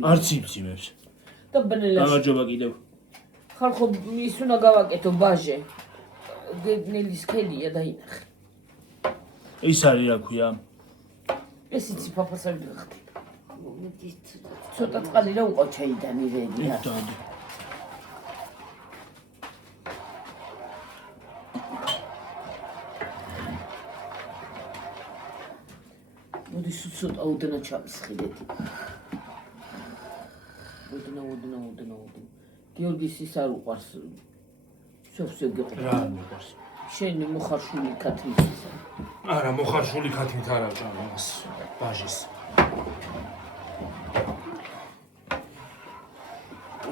არც იმციმებს. და ბნელას. გამარჯობა კიდევ. ხალხო ის უნდა გავაკეთო ბაჟე. გეგნელის ხელია დაინახე. ის არის რა ქვია? ეს იცი ფაფასავით გახდება. ცოტა წყალი რა უყო ჩაიდან ირედი რა. დადი. მოდი ცოტა უდნა ჩამსხიდეთი. უდნა. გიორგის ის არ უყვარს. შევსე გიყო. რა მიყვარს? შენი მოხარშული ქათმის. არა, მოხარშული ქათმით არ ავჭამ მას. ბაჟის.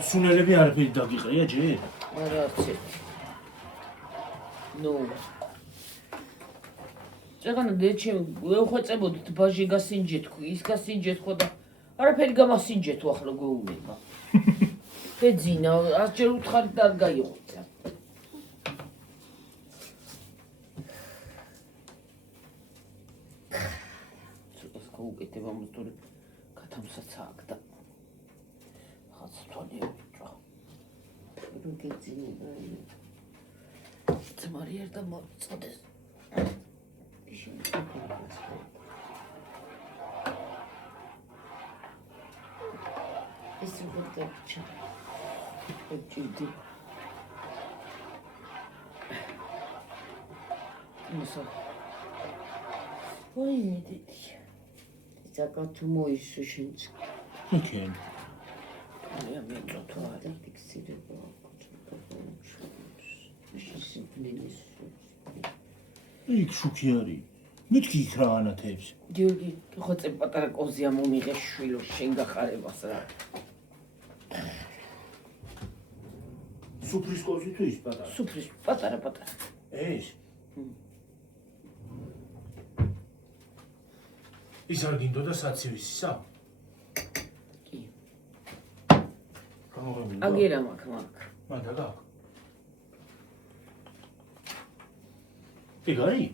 სუნელები არაფერი დაგიყრია ჯერ? არა არც ერთი. ნუ. წეგანა დეჩემ ვეუხვეწებოდით ბაჟი გასინჯეთქო, ის გასინჯეთქო და არაფერი გამასინჯეთო ახლა გვეუბნება. ეძინა, ასჯერ უთხარით და არ გაიხვეწა. ცოტას გაუკეთებ ამას თორე ქათამსაც აქ და ხაც თვალე ვიჭრა. როგეძინა. ძმარი არ დამოწოდეს. ეს როგორ დაგჭა? ეჭიდი. მოსა. ой, медити. ზაკათუ მოისო შენც. ოკეი. я მეწოთო არა ფიქსირება იქ შუქი არის. მეთქი იქ რა ანათებს. გიორგი, ხოწე პატარა კოზია მომიღე შვილო შენ გახარებას რა. სუფრის კოზი თუ ის პატარა? სუფრის პატარა. ეს? ის არ გინდოდა საცივის ისა? კი. გამოღებინდა? აგერა მაქვს. მანდა გაქვს. ეგ არის?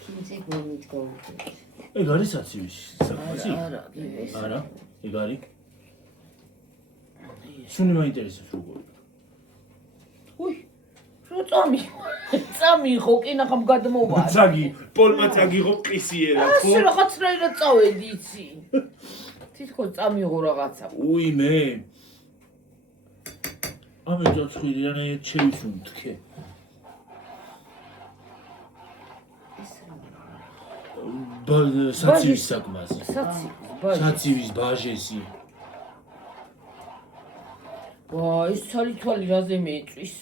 Kimsek momit გავუწევ. ეგ არის საცივის საქმე? არა, გივეს. არა, ეგ არის. სუნი მაინტერესებს როგორ. უი, რო წამი ხო კინახამ გადმოვა. ძაგი, პოლმა წაგიღო ყისიერა, ხო? ასე რაღაცნაირად წავედი იცი. თითქოს წამიღო რაღაცა. უი მე. ამე ძოცხილი რანაირად შევისუნთქე. საცივის საკმაზე. საცივის ბაჟესი. ვა, ეს ცალი რაზე მეწვის.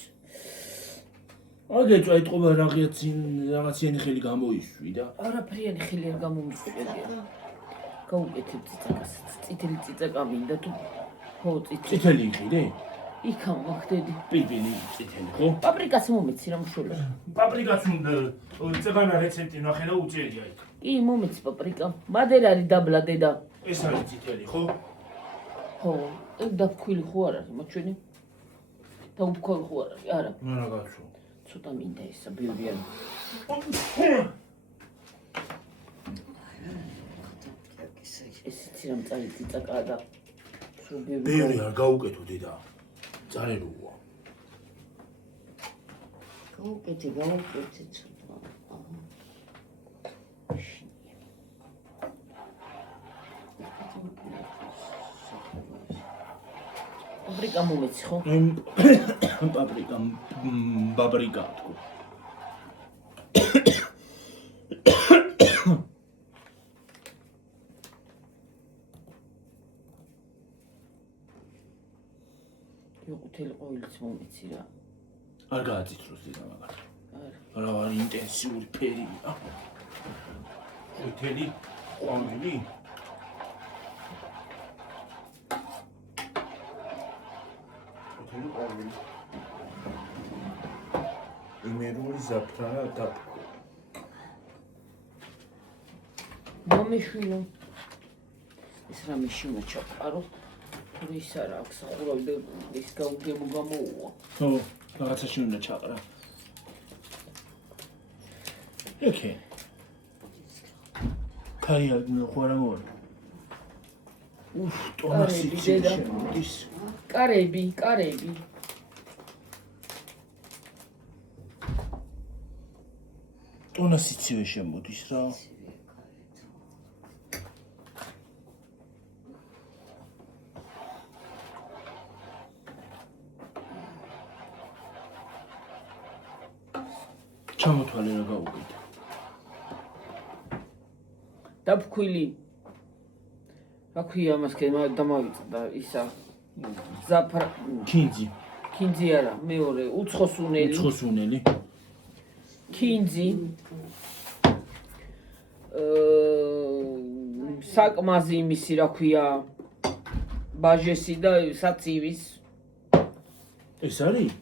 აგეწვა ეთყობა რაღაციანი ხელი გამოისვი და არაფრიანი ხელი არ გამომიწვია. გაუკეთებ ციცაკას. წითელი ციცაკა მინდა თუ ხო წითელი იყიდე? იქა მაგდედი. პილპილი წითელი, ხო? პაპრიკას მომეცი რა მშულა. პაპრიკას უნდა წეგანა რეცეპტი ნახე და უწერია იქ. კი, მომეცი პაპრიკა. მადერ არის დაბლა დედა. ეს არის წითელი, ხო? ხო, ეგ დაფქვილი ხო არ არის, მაჩვენი? და უფქვილი ხო არ არის? არა. რა გაცო. ცოტა მინდა ისა ბევრიანი. ეს ცირამ წარი ციცაკაა და სულ ბევრი არ გაუკეთო დედა. წარერუა. გავუკეთე ცოტა. პაპრიკა მომეცი ხო? პაპრიკა, ბაბრიკა თქო. იყვთელი ყოველიც მომეცი რა. არ გააწიწროს დედა მაგარ. არა. რა ინტენსიური ფერია. ყვითელი, ყვავილი. იმერული ზაფრანა დაფქო. მომეშვილო. ეს რამე შემოჩაყარო. ის არა აქვს ხურავი და ის გამოუვა. ხო, რაღაცაში უნდა ჩაყრა. ოკეი. ქაია ხო არა მოვარ. ტონასიც დედა. შემოდის. კარები. ტონასიცივე შემოდის რა. ჩამოთვალე რა გავუკეთე. დაფქვილი. რა ქვია მას დამავიწყდა ისა. ზაფრ კინძი არა, მეორე უცხოსუნელი. უცხოსუნელი. კინძი. საკმაზი იმისი რა ქვია ბაჟესი და საცივის. ეს არის?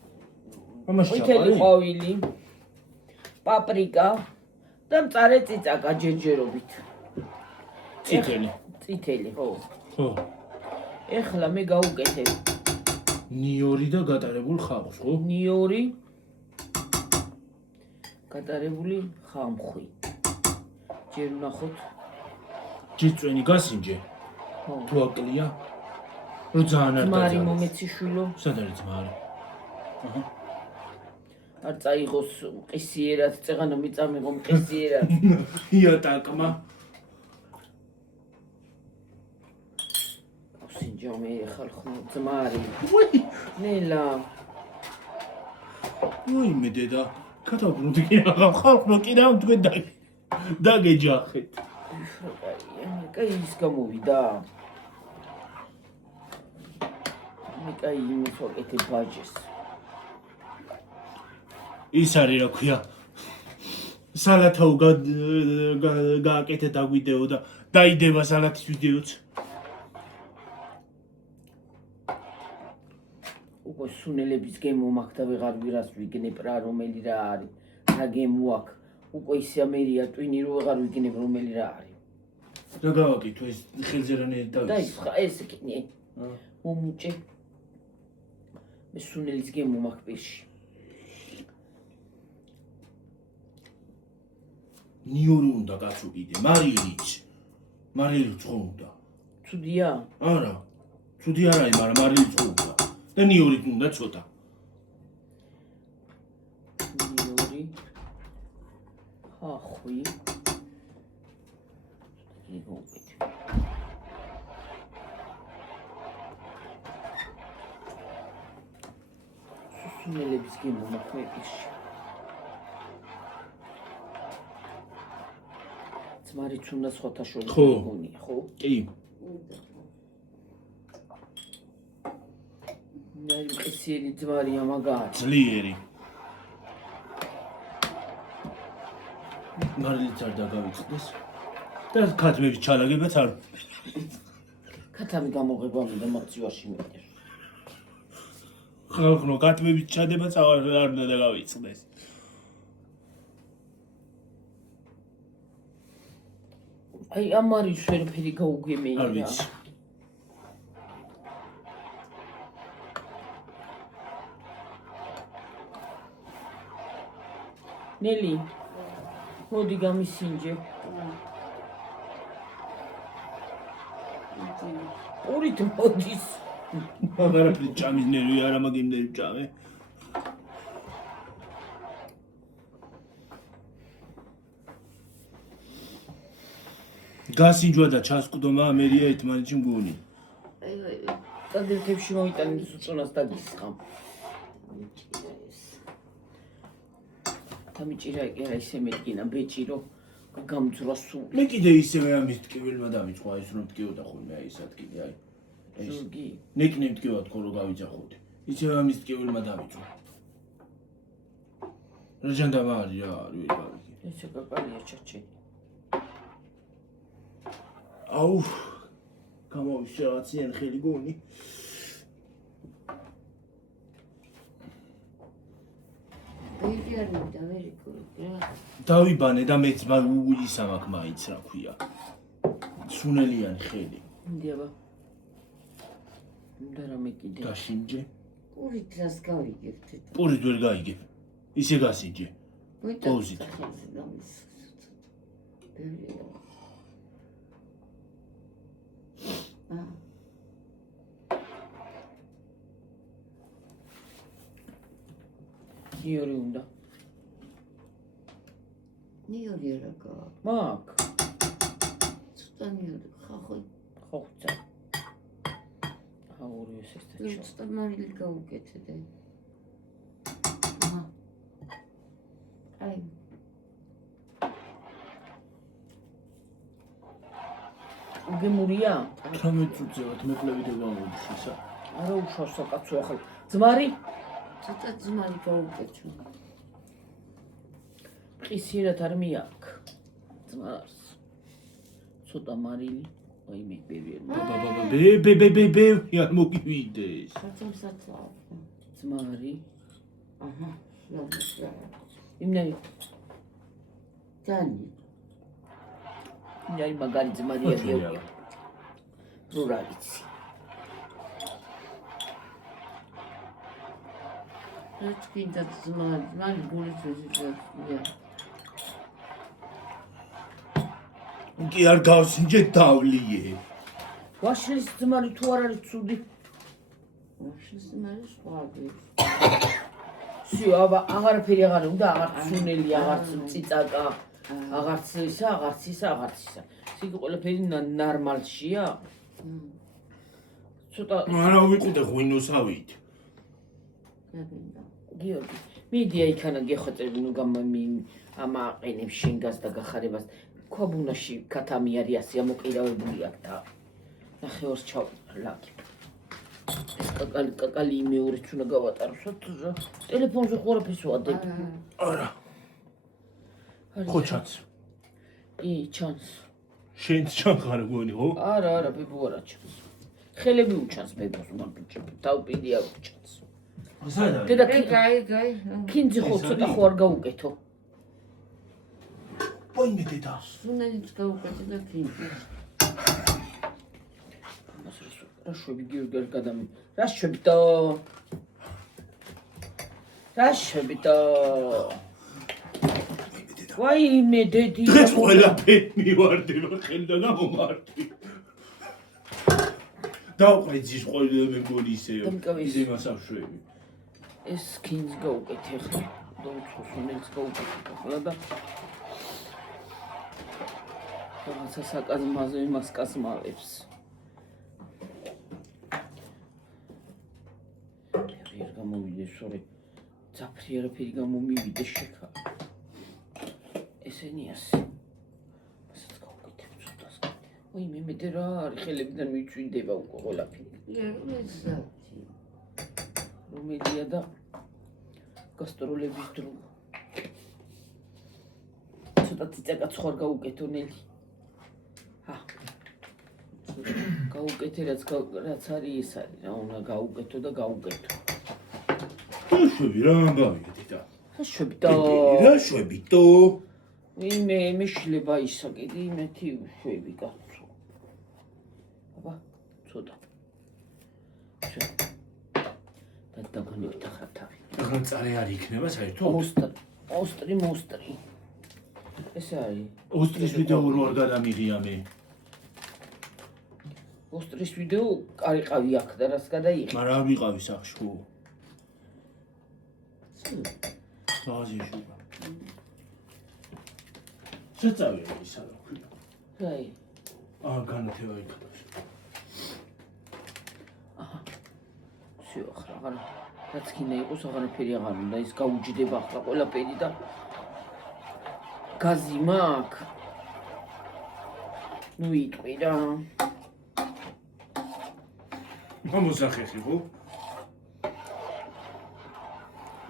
ამაში ყვითელი ყვავილი. პაპრიკა და მწარე წიწაკა ჯერჯერობით. წითელი, ხო. ხო. ეხლა მე გავუკეთებ ნიორი და გატარებულ ხავხს, ხო? ნიორი გატარებული ხამხვი. ჯერ ვნახოთ. ჯიწვენი გასინჯე. ხო. თუ აკლია. რო ძალიან არ ძმარი დაძალეს. მომეციშვილო. სად არის ძმარი? აჰა. არ წაიღოს მყისიერად, წეღანა მიწამიღო მყისიერად. იატაკმა. სინჯამე ხალხო ძმარი. ნელა. ვაიმე დედა, კატაბრუნდი რა ხალხო კიდე ამ თქვენ დაგეჯახეთ. კაი ის გამოვიდა. კაი იმის ვაკეთებ ბაჟეს. ის არის რა ქვია. სალათაო გააკეთე და ვიდეო და დაიდება სალათის ვიდეოც. უკვე სუნელების გემო მაქვს და ვეღარ ვირას ვიგნებ რა რომელი რა არის. რა გემო აქვს. უკვე ისე ამერია ტვინი რო ვეღარ ვიგნებ რომელი რა არის. რა გავაკეთო ეს ხელზე რანაირად და დავის? ის ეს კინე. მომუჭე. მე სუნელის გემო მაქვს პირში. ნიორი უნდა კაცო კიდე, მარილიც ხო უნდა. ცუდია? არა. ცუდი არ არის, მაგრამ მარილიც ხო უნდა. და ნიორიც უნდა ცოტა. ნიორი. ხახვი. იგოვით. სუნელების გემო მაქვს მე პირში. ძმარიც უნდა სხვათა შორის გონია, ხო? კი. მე მყისიერი ძმარია მაგარი. ძლიერი. მარილიც არ დაგავიწყდეს. და ქათმების ჩალაგებაც არ. ქათამი გამოღება მინდა მაქცივაში მეტი. ხალხო ქათმების ჩადებაც არ უნდა დაგავიწყდეს. აი ამ არის ვერაფერი გაუგემეია. არ ვიცი. ნელი. მოდი გამისინჯე. ურით მოდის. აღარაფერი ჭამის ნერვი არა მაგიმდე ჭამე. გასინჯვა და ჩასკდომა ამერია ერთმანეთში მგონი. წადერთებში მოიტანე სუწუნას დაგისხამ. დამიჭირა კი არა ისე მეტკინა ბეჭირო გამძრა სულ. მე კიდე ისევე ამის ტკივილმა დამიწყვა ის რომ ტკიოდა ხოლმე აი ეს ადგილი აი. ზურგი. ნეკნე ტკივა თქო რომ გავიძახოთ. ისევე ამის ტკივილმა დამიწყვა. რა ჟანდამა არის რა არის ვერ გავიგე. ესე კაკალია ჩაჩენი. აუ გამოვიშე რაღაციან ხელი გონი. ბეიჯარი და ამერიკული რა. დავიბანე და მეც ის ამაკ მაინც რა ქვია. სუნელიანი ხელი. მინდიაბა. და რამე კიდე. გაშინჯე. პურით რას გავიგებთ? პურით ვერ გაიგებ. ისე გასინჯე. პოზით. ნიორი უნდა. ნიორი რა გავა. მაგ. ცოტა ნიორი ხახო. ხო ხუცა. აური ეს ესეჩო. ცოტა მარილი გაუკეთე. აი. გემურია? 18 წუთზევათ მეკლევით გამოვიდეს ისა. არა უშავსო კაცო ახლა. ძმარი? ცოტა ძმარი გაუკეთე. ყისიერად არ მიაქ. ძმარს. ცოტა მარილი. აი მე ბებია. ბე არ მოგივიდეს. საწამსაცაა. ძმარი. აჰა. იმნაი. ჯანი. იმნაი მაგარი ძმარია გიორგი. რო რა ვიცი. რაც კიდე ძმარი გულის ვიზიტია. კი არ გავსინჯე დავლიე. ვაშლის ძმარი თუ არ არის ცუდი? ვაშლის ძმარი სხვა არის. სიო, აღარაფერი აღარ უნდა, აღარც სუნელი, აღარც წიწაკა, აღარც ისა, აღარც ისა. სიგი ყველაფერი ნორმალშია? ცოტა არა ვიყიდე ღვინოსავით. გიორგი, მიდი აიქანა გეხოწები ნუ ამა აყენებს შენგას და გახარებას. ქვაბუნაში ქათამი არის ასე ამოყირავებული აქ და ნახევარს ჩავლაკი. კაკალი მეორეც უნდა გავატაროთ. ტელეფონზე ხوارაფერს ვადებ. არა. ხო ჩანს. კი, ჩანს. შენც ჩანხარ გონი, ხო? არა, ბებო არა ჩანს. ხელები უჩანს ბებოს მაგიჭი. დავპიდი არ უჩანს. სადა? დედა გაი. კინძი ხო ცოტა ხო არ გაუკეთო. პოინე დედა. სუნელიც გაუკეთე და კინძი. რა შვები გიორგი არ გადამი. რა შვებიტო? ვაიმე დედი. დღეს ყველაფერი მივარდება ხელიდან გამომართი. დავყრე ძის ყველა მეგონი ისეო. ისე მასავშვები. ეს კინძ გაუკეთე ხა. დოუცოსუნელს გაუკეთე ხოლა და რაღაცა საკაზმაზე იმას კაზმალებს. ფერი გამომიდეს, სორი. ძაფრი არაფერი გამომივიდეს შეხა. ესენი ასე. მასაც გავუკეთებ ცოტას. ой, მე რა არის ხელებიდან მიწვიდება უკვე ყველაფერი. ერმესათი. რომელია და გასტროლების დრო. ცოტა წიწაკაც ხარ გაუკეთო ნელი. გაუკეთე რაც არის ეს არის რა უნდა გაუკეთო და გაუკეთო. შვები რა ამბავია დედა? შვებიტო. რა შვებიტო? მე შლება ისა კიდე მეთი შვები კაცო. აბა ცოტა. და განივით ახლა თავი. ახლა წარე არ იქნება საერთოდ? მოსტრი. ეს არის. ოსტრის ვიდეო რო არ გადამიღია მე. ოსტრის ვიდეო ყარიყავი აქ და რას გადაიღე? მაგრამ არ ვიყავი სახში ხო? ზაზიში. შეწავია ისა რა ქვია. აი. განათება იქნებს. აჰა. სიო ახლა რაც კიდე იყოს აღარაფერი აღარ უნდა ის გაუჯდება ახლა ყველაფერი და გაზი მაქვს. ნუ იყვი რა. მომოსახეხი ხო?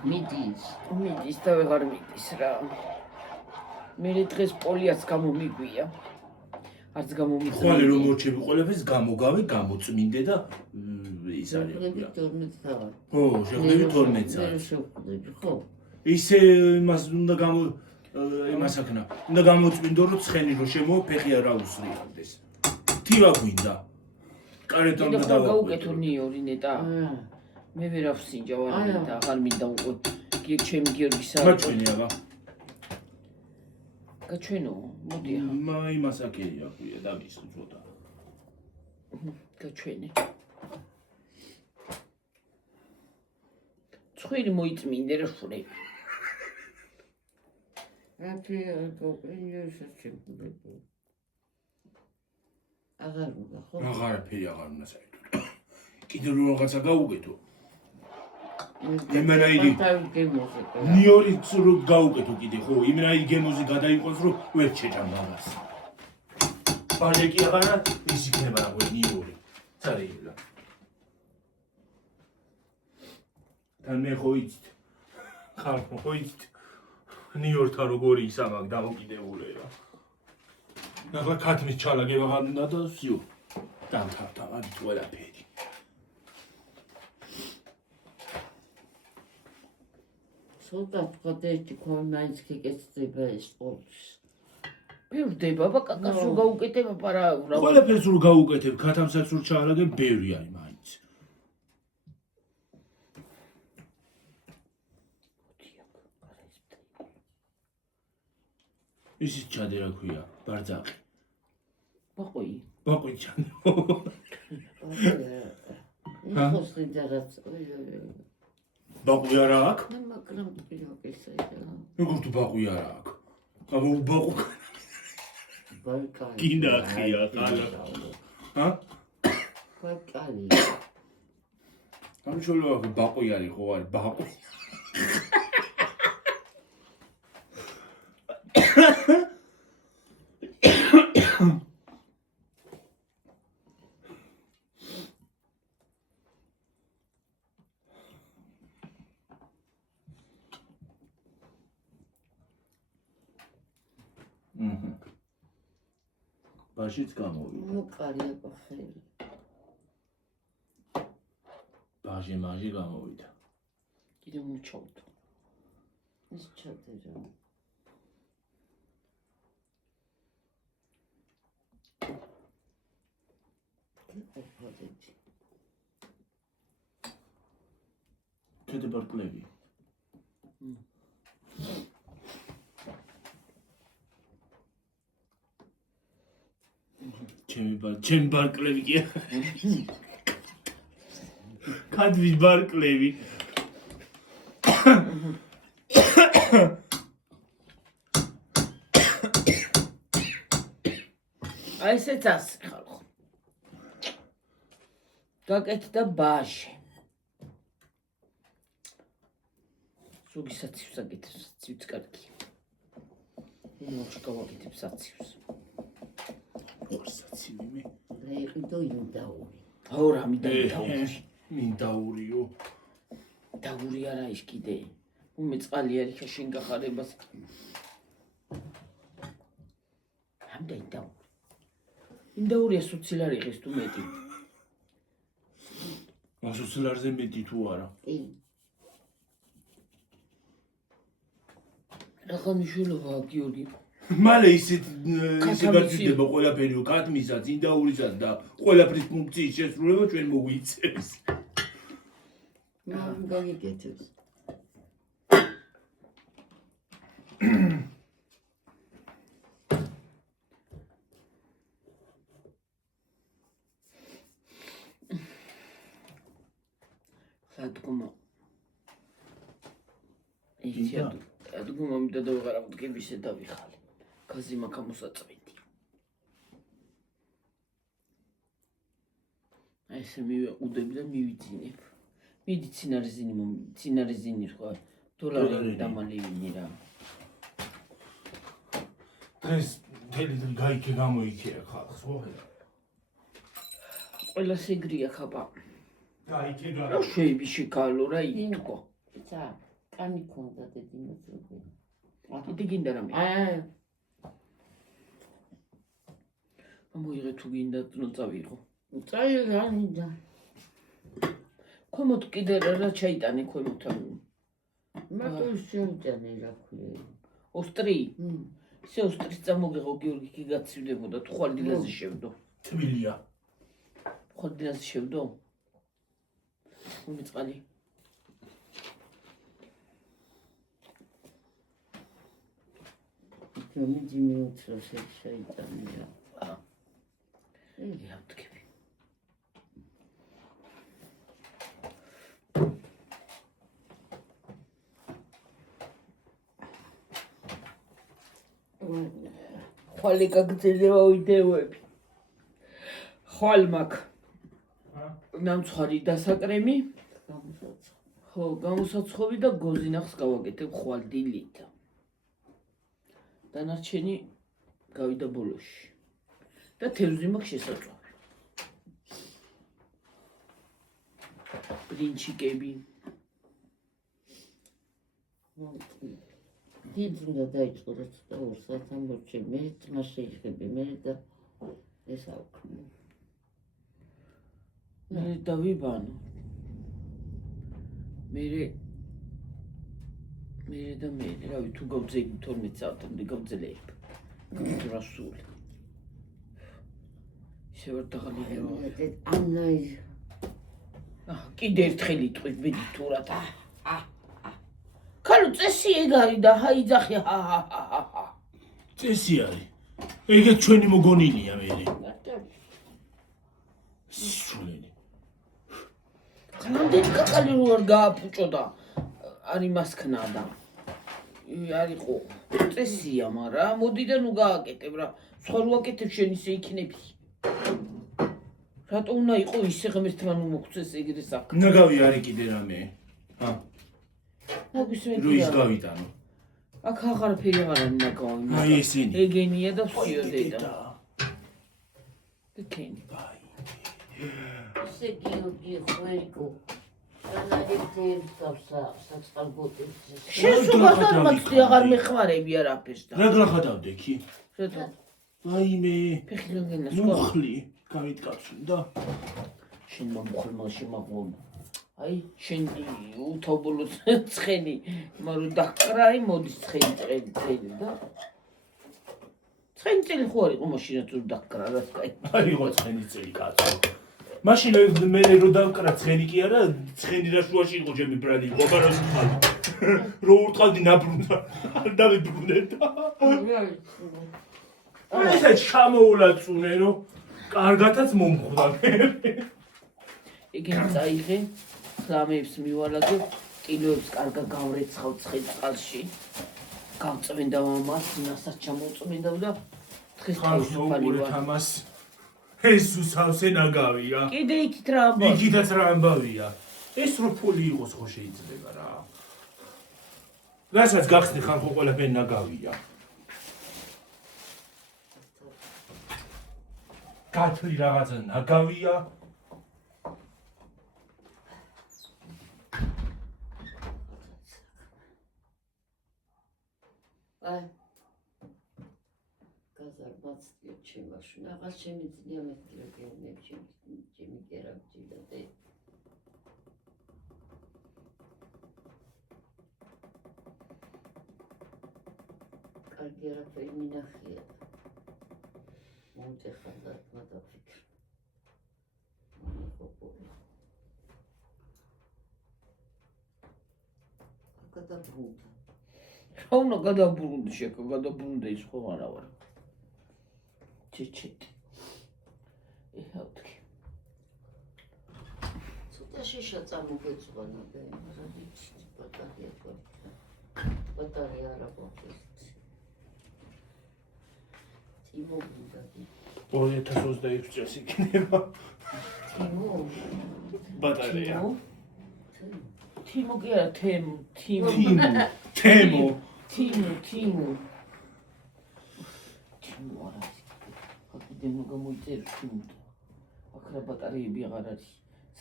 მიდის და ვეღარ მიდის რა. მე დღეს პოლიაც გამომიგვია. არც გამომიგვია. ხოლე რომ მოჩები ყველაფერს გამოგავე, გამოწმინდე და ის არის. შეხვდებით 12 საათი. ხო, შეხვდებით 12 მე საათი. შეხვდები, ხო? ისე იმას უნდა იმას აქნა. უნდა გამოწმინდო რომ ცხენი რო შემო ფეხი არ აუსრიალდეს. თივა გვინდა. კარეთონ და გავუკეთო ნიორი ნეტა. მე ვერ ავსინჯა ვარ და აღარ მინდა უკვე ჩემი გიორგისა. გაჩვენი აბა. გაჩვენო, მოდი ახლა. იმას აკერია ქვია და ის ცოტა. გაჩვენე. ცხვირი მოიწმინდე რა შურები. რაფი გოპინიოსაც შემოდება. აღარ უნდა ხო? აღარაფერი აღარ უნდა საერთოდ. კიდევ რო რაღაცა გაუგეთო. იმენაირი ნიორიც რო გაუგეთო კიდე ხო? იმენაირი გემოზე გადაიყოს რომ ვერ შეჭამ რაღაც. ბალეკი აღარა ის იქნება რა გვე ნიორი. წარილა. თან მე ხო იცით. ხალხო ხო იცით. ნიორთან როგორი ისამაკ დამოკიდებული რა. ახლა ქათმის ჩალაგება აღარ უნდა და ვსიო. დამთავრდა მაგით ყველაფერი. ცოტა თქვადეთი ქონაიც გეკეთდება ეს ყოველთვის. პირდება ბაკაკას რო გაუკეთებ აპარა რა. ყველაფერს რო გაუკეთებ, ქათამსაც რო ჩაალაგებ, ბევრი არის მაინც. ისიც ჩადე რა ქვია, ბარძაყი. ბაყვი. ბაყვი ჩადე. ის ხოსნიდაც. ბაყვი არა აქვს? მაგრამ პირობისა და. როგორ თუ ბაყვი არა აქვს? გამო ბაყვი. ბალკანი. კინახია ხალა. ჰა? ბალკანი. ამ შოლო ბაყვი არის ხო არის ბაყვი. ბაშიც გამოვიდა. მოკარია ყახელი. ბაჟი მაჟი გამოვიდა. კიდე მოჩავდო. ის ჩაწერა. ოპოზიცი. ჩეთე ბარკლები. ჩემი ბარკლები კი. ქადვის ბარკლები. აი ესეც ასე ხალხო. გაკეთდა ბაჟი. სუგისაც უსაკეთებს, ცივც კარგია. მოჩ გავაკეთებ საცივს. ორსაცივი მე. რეიყიდო ინდაური. აუ რა მინდა მინდაურიო. დაური არა ის კიდე. უმე წყალი არის ხა შენ გახარებას. ამდე ინდაური. ინდაურია სუცილარი ხეს თუ მეტი. ასოცილარზე მეტი თუ არა. რა მნიშვნელობაა გიორგი? მალე ისე გაჩნდება ყველაფერი, ქათმისაც, ინდაურისაც და ყველაფრის ფუნქციის შესრულება ჩვენ მოგვიწევს. მაგრამ გაგიკეთებს. სადგომა. სადგომა მიდა დავიღარა მდგებისე დავიხალე. კაზიმა გამოსაწვედი. აი ესე მივეყუდებ და მივიძინებ. მიდი ცინარეზინი ხო დოლარი დამალივინი რა. დღეს მთელი დღე გაიქე გამოიქია ხალხს ხო? ყველა სეგრია ხაბა. გაიქე რა გაიქე. შეები შეკალო რა იტყო. ცა კანი ქონდა დედინოს როგორ. კიდე გინდა რამე. მოიღე თუ გინდა ნუ წავიღო. წაიღანიდა. ქვემოთ კიდე რა ჩაიტანე ქვემოთან. მაგრამ შეუჭანე რა ქვია. ოსტრი? ისე ოსტრის წამოგეღო გიორგი კი გაცივდებოდა თუ ხვალ დილაზე შევდო. თბილია. ხვალ დილაზე შევდო? უმეწყალი. მიდი მიუთრო შეიტანია. იავთქები. ხვალე გაგრძელება ვიდეოები. ხვალ მაქვს. ნამცხვარი დასაკრემი. ხო, გამოსაცხობი და გოზინახს გავაკეთებ ხვალ დილით. დანარჩენი გავიდა ბოლოში. და თევზი მაქვს შესაძლოა. ბრინჩიკები. დიდ უნდა დაიწყო რა ცოტა 2 საათთან მორჩე მე ძმა შეიძლება მე და ეს ავქნი მე დავიბანო მე და მე რავი თუ გავძელი 12 საათამდე გავძელებ რასული ისე ვერ დაღალიერო ანაი კიდე ერთხელ იტყვის ბედი თურად ქალო წესი ეგ არის და ჰაიძახი წესი არის ეგეთ ჩვენი მოგონილია მე სულელი ხანამდე კაკალი რო არ გააფუჭოდა არის მასქნა და არისო წესია მაგრამ მოდი და ნუ გააკეთებ რა სხვა რო აკეთებ შენ ისე იქნები რატო უნდა იყო ისე ღმერთმა ნუ მოგწეს ეგრე საქმე ნაგავი არის კიდე რამე მაგისმე რო ის გავიტანო აქ აღარაფერი აღარ არის ნაგავი აი ესენი ეგენია და ვსიო დედა ეგენი ესე გიორგი ხვერიკო ანალიტებს გავსა საწყალბოტებს შენ სულაც არ მაგდი აღარ მეხმარები არაფერს და რა გლახადავდე კი რატო აი მე ფეხი განგენა სხვა მუხლი გავიტკაცვი და შენ მომხოლმა შემაღლო აი შენ უთავბოლო ცხენი მაგრამ დაკრაი მოდის ცხენი წელი და ცხენი წელი ხო არის მაშინა თუ დაკრა რა სკაი აი იყო ცხენი წელი კაცო მაშინ მე რო დავკრა ცხენი კი არა ცხენი რა შუაში იყო ჩემი ბრადი გოგარა ხალ რო ურტყავდი ნაბრუნდა არ დავიბრუნე და ესა ჩამოულაწუნე რომ კარგათაც მომხვდა ეგენ წაიღე ხლამებს მივალაგე კილოებს კარგად გავრეცხავ ცხელ წყალში გავწმენდა მამას ნასაც ჩამოწმენდა და დღეს თავშუფალი ვარ თამას ეს უსავსე ნაგავია კიდე იქით რა ამბავი იქითაც რა ამბავია ეს რო ფული იყოს ხო შეიძლება რა რასაც გახსნი ხალხო ყველაფერი ნაგავია კათრი რაღაცა ნაგავია აი გაზარბაცდიო ჩემაში რაღაც შემიძლია მეტყიებიები ჩემი კერაპჭი და დე კარგი არაფერი მინახია მომწე ხანდარ მათაფიქრ გადაბრუნდა რა უნდა გადაბრუნდე შეკო გადაბრუნდე ის ხო არა ვარ ჩეჩეთ ეხავთქი ცოტა შეშა წამოგეწვანა და რა ვიცი ბატარია თქო ბატარია არა გქოს ტიმო ბუდადი 2026 წელს იქნება ტიმო ბატარეა თიმო კი არა თემო თემო არა აქედან გამოიწერს თიმო აქ რა ბატარეები აღარ არის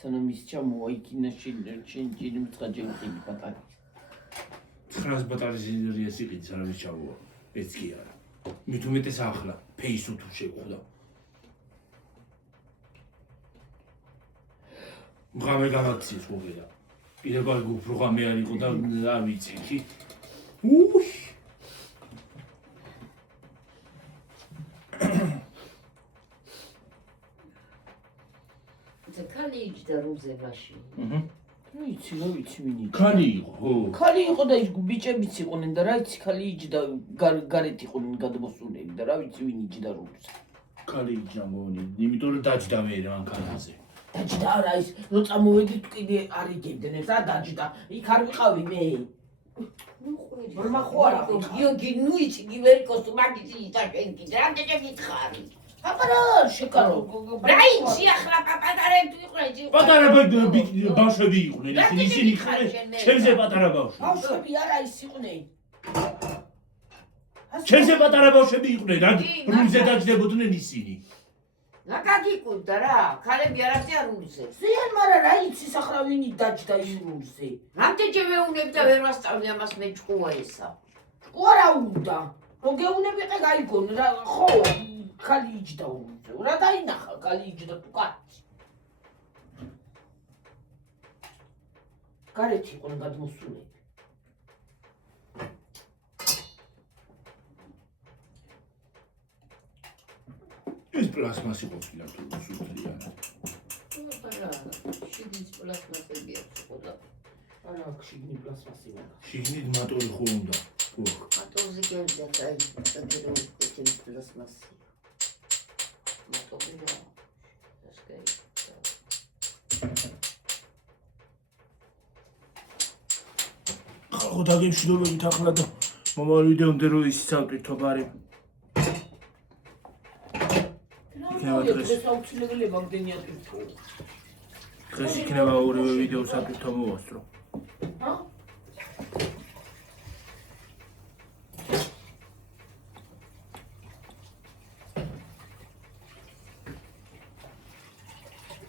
სანამ ის ჩამოვა იქინა შენ მწყაჯები ბატარეები 900 ბატარეის იყიდის არავის ჩავოა ეს კი არა მით უმეტეს ახლა ფეისუ თუ შეგვდა მღამე გამაქციის მოგედა პირებად უფრო ღამე არ იყო და არ ვიცი კი უი და ქალი იჯდა რუზე მაშინ ვიცი რა ვიცი ვინი ქალი იყო ქალი იყო და ის ბიჭებიც იყვნენ და რა იცი ქალი იჯდა გარეთ იყვნენ გადმოსულები და რა ვიცი ვინ იჯდა რუზე ქალი იჯდა მგონი იმიტომ რომ დაჯდა მე რა ქალაზე დაჯდა არა ის რო წამოვედით კიდე არ იგებდნენ ეს რა დაჯდა იქ არ ვიყავი მე ბრმა ხო არა გიოგი ნუ იცი გივერიკოს მაგის იტაშენკი რამდენი გითხარი აპარა შეკარო რა იცი ახლა პაპატარები იყვნენ პატარა ბავშვები იყვნენ ისინი იყვნენ ჩემზე პატარა ბავშვი ბავშვები არა ის იყვნენ ჩემზე პატარა ბავშვები იყვნენ რა რულზე დაჯდებოდნენ ისინი რა გაგიკვირდა რა ქალები არასე არ უზებს ზიან მარა რა იცის ახლა ვინი დაჯდა ირულზე რამდენჯერ მეუნებ და ვერ ვასწავლე ამას მე ჭკუა ესა ჭკუა რა უნდა რო გეუნებიყე გაიგონ რა ხო ქალი იჯდა ურულზე რა დაინახა ქალი იჯდა თუ კაცი გარეთ იყვნენ გადმოსულები ეს პლასმასი ყოფილა თუ სულთლიანი არა შიგნის პლასმასები აქვს ხოდა არა აქ შიგნი პლასმასი მაგა შიგნით მატორი ხო უნდა მატოზე გევიდა აი საერთოდ ეს პლასმასი მატოზე რა ასკარი ხო დაგემშვიდობებით ახლა და მომავალ ვიდეომდე რო ისწავლით თობარი დღეს აუცილებელი მაგდენია თვითონ დღეს იქნება ორივე ვიდეო საკითხო მოვასწრო